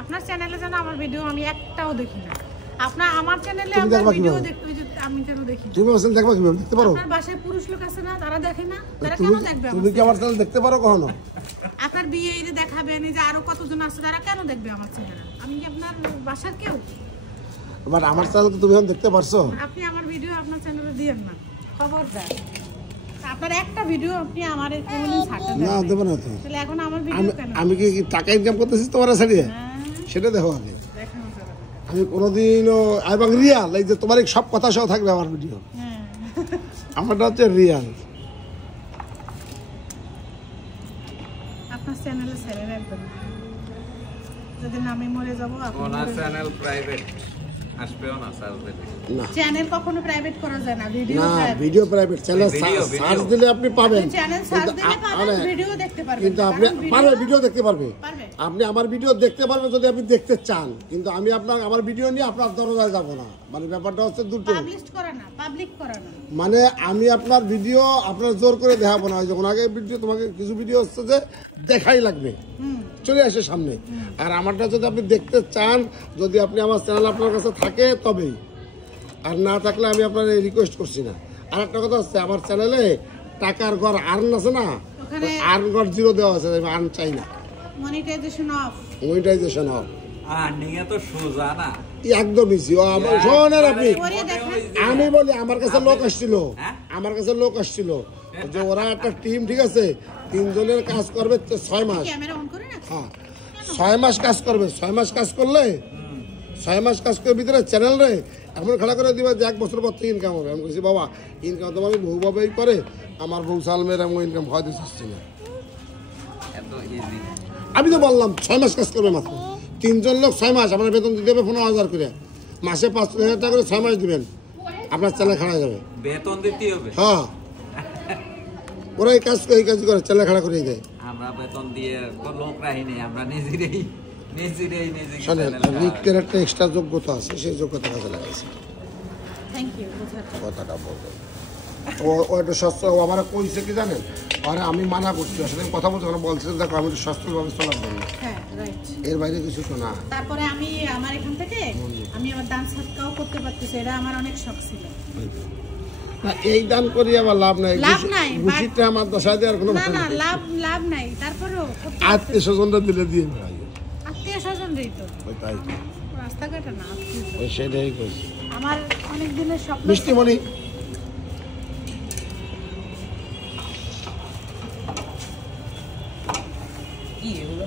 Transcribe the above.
আপনার চ্যানেলে যেন আমার ভিডিও আমি একটাও দেখি না। আপনার আমার চ্যানেলে আমার ভিডিও দেখতে যে আমি কেন দেখি? তুমি আসলে দেখবা কিভাবে? দেখতে পারো? আপনার বাসায় পুরুষ লোক আছে না, তারা দেখে না? তারা কেন দেখবে? তুমি কি আমার চ্যানেল দেখতে পারো কখনো? আপনার বিয়ে এই যে দেখাবেন, এই যে আরো কতজন আছে তারা কেন দেখবে আমার চ্যানেল? আমি কি আপনার বাসার কেউ? বাট আমার চ্যানেল তো তুমি এখন দেখতে পারছো? আপনি আমার ভিডিও আপনার চ্যানেলে দিয়েন না, খবরদার। আপনার একটা ভিডিও আপনি আমার কোনদিন ছাড়তে দেন না, দেব না তো। তাহলে এখন আমার ভিডিও কেন? আমি কি টাকা ইনকাম করতেছি তোমার ছাড়িয়ে? সেটা দেখো আগে। দেখেন স্যার, আমি কোনোদিনও এবং রিয়াল, এই যে তোমার সব কথা সহ থাকবে আমার ভিডিও। হ্যাঁ, আমারটা হচ্ছে রিয়াল। আপনার চ্যানেলে ছেড়ে রাখবেন, যদি না আমি মরে যাবো। আপনার চ্যানেল প্রাইভেট আসবেও না সার্চ দিলে। না চ্যানেল কখনো প্রাইভেট করা যায় না, ভিডিও না, private. Video private channel search দিলে আপনি পাবেন। চ্যানেল সার্চ দিলে পাবেন, ভিডিও দেখতে পারবেন। কিন্তু আপনি পারবে ভিডিও দেখতে পারবে। পারবে। আপনি আমার ভিডিও দেখতে পারবেন যদি আপনি দেখতে চান, কিন্তু আমি আপনার আমার ভিডিও নিয়ে আপনার দরজায় যাব না। মানে ব্যাপারটা হচ্ছে দুটো। পাবলিশ করা না, পাবলিক করা না। মানে আমি আপনার ভিডিও আপনার জোর করে দেখাবো না। যখন আগে ভিডিও তোমাকে কিছু ভিডিও হচ্ছে যে দেখাই লাগবে, চলে আসে সামনে। আর আমারটা যদি আপনি দেখতে চান, যদি আপনি আমার চ্যানেল আপনার কাছে থাকে তবেই, আর না থাকলে আমি আপনার রিকোয়েস্ট করছি না। আর একটা কথা হচ্ছে আমার চ্যানেলে টাকার ঘর আর্ন আছে না, ওখানে আর্ন ঘর 0 দেওয়া আছে, আমি আর্ন চাই না। Monetization of. মনিটাইজেশন অফ নিয়ে তো সোজা না, একদমই শোনেন আপনি। করে দেখেন। আমি বলি আমার কাছে লোক আসছিল, আমার কাছে লোক আসছিল যে ওরা একটা টিম, ঠিক আছে, 3 জনের কাজ করবে 6 মাস। ক্যামেরা অন করে না? হ্যাঁ, 6 মাস কাজ করবে। 6 মাস কাজ করলে 6 মাস কাজ করে ভিতরে চ্যানেল রে এমন খাড়া করে দিবে যে 1 বছর পর থেকে ইনকাম হবে। আমি বলছি বাবা, ইনকাম তো আমি বহুভাবেই করে, আমার বউ সালমের এমন ইনকাম হয়তো চাচ্ছি না। এত ইজি। আমি তো বললাম 6 মাস কাজ করবে মাত্র। 3 জন লোক 6 মাস, আপনার বেতন দিতে হবে 15,000 করে, মাসে 5,000 টাকা করে 6 মাস দিবেন, আপনার চ্যানেল খাড়া যাবে। বেতন দিতে হবে। হ্যাঁ, ওরা এই কাজ করে চ্যানেল খাড়া করে দেয়। আমরা বেতন দিয়ে লোক রাখিনি, আমরা নিজেরাই শোনেন, লিখতের একটা এক্সট্রা যোগ্যতা আছে, সেই যোগ্যতা কাজে লাগাইছে। থ্যাংক ইউ বুঝাতে। কথাটা বলবেন ও একটু সস্ত। ও আমার কইছে কি জানেন, আরে আমি মানা করছি, আসলে কথা বলছি, ওরা বলছে দেখো আমি একটু সস্তভাবে চলার জন্য, হ্যাঁ রাইট। এর বাইরে কিছু তো না। তারপরে আমি আমার এখান থেকে আমি আমার দান সৎকাও করতে পারতেছি, এটা আমার অনেক শখ ছিল। না, এই দান করি আমার লাভ নাই। লাভ নাই, ঘুষিটা আমার দশায় দেওয়ার কোনো না না লাভ নাই। তারপরেও আত্মীয় স্বজনরা দিলে দিয়ে বেড়াই, আত্মীয় স্বজন রেই তো ওই তাই রাস্তাঘাটে না, আত্মীয়। ওই সেটাই করছি। আমার অনেক দিনের স্বপ্ন। মিষ্টিমণি কি এগুলো?